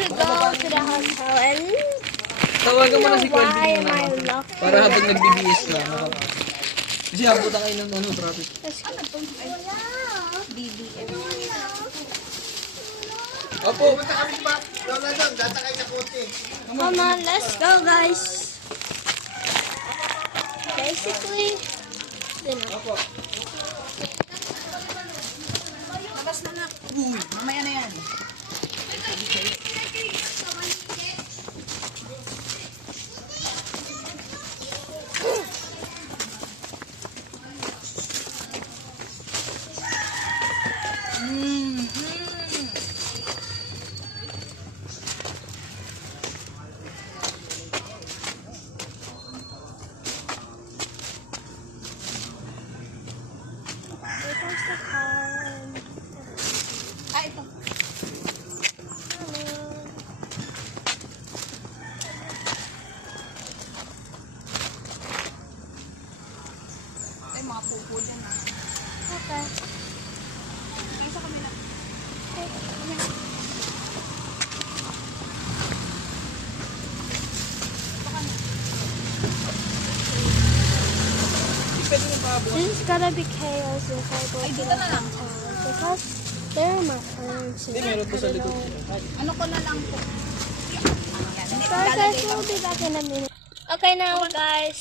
to go to the hotel and Tawagan mo na si why Calvin am na I naman. locked? Para habang nag-BBS ka. Kasi abutan kayo ng traffic. BBM. Opo. Come on, let's go, guys. Basically, Opo. Labas na na. Uy, mamaya na yan. here's the car. Ah, ito. Hello. Ay, mga pupo dyan ah. Okay. Ay, sa kamila. Pwede mo pa abutan. This is gonna be chaos if I go to the hotel because they're my friends. Hindi, meron po sa likod. Ano ko na lang po? So guys, we'll be back in a minute. Okay, now guys,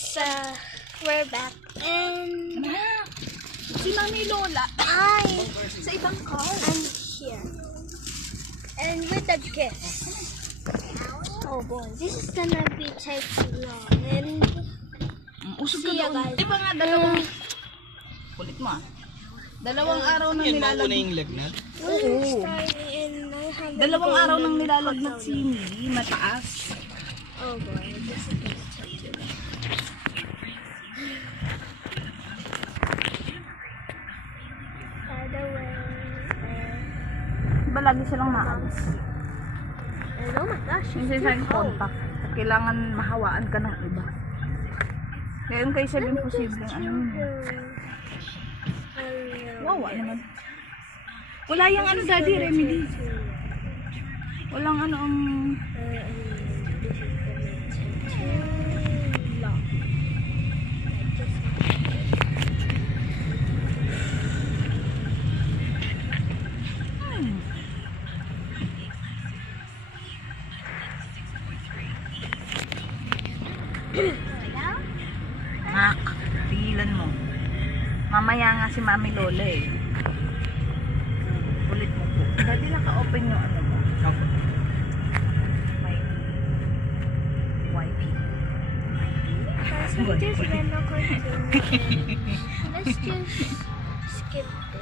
we're back and Si Mami Lola. Sa ibang car. I'm here and with the kids. Oh boy, this is gonna be taking long and Usog ka see ya doon. guys. Di ba nga dalawang... Kulit mo ah. Dalawang araw nang Yan, mauna nilalag... yung lagnat. We're starting and I have Dalawang araw nang nilalagnat si Mili. Mataas. Oh boy, this is gonna take too long. By the way, Diba lagi silang naalis? and oh my gosh, Hindi it's sa too cold. contact. At kailangan mahawaan ka ng iba. Ngayon kay Seb imposible. Ano yun? Wow, ano naman. Wala yung ano daddy, remedy. Walang ano ang... Nak, tigilan mo. Mamaya nga si Mami Lola eh. Ulit mo po. Dati naka-open yung ano mo. Opo. May wipey. Guys, we just ran a cartoon. Let's just skip this.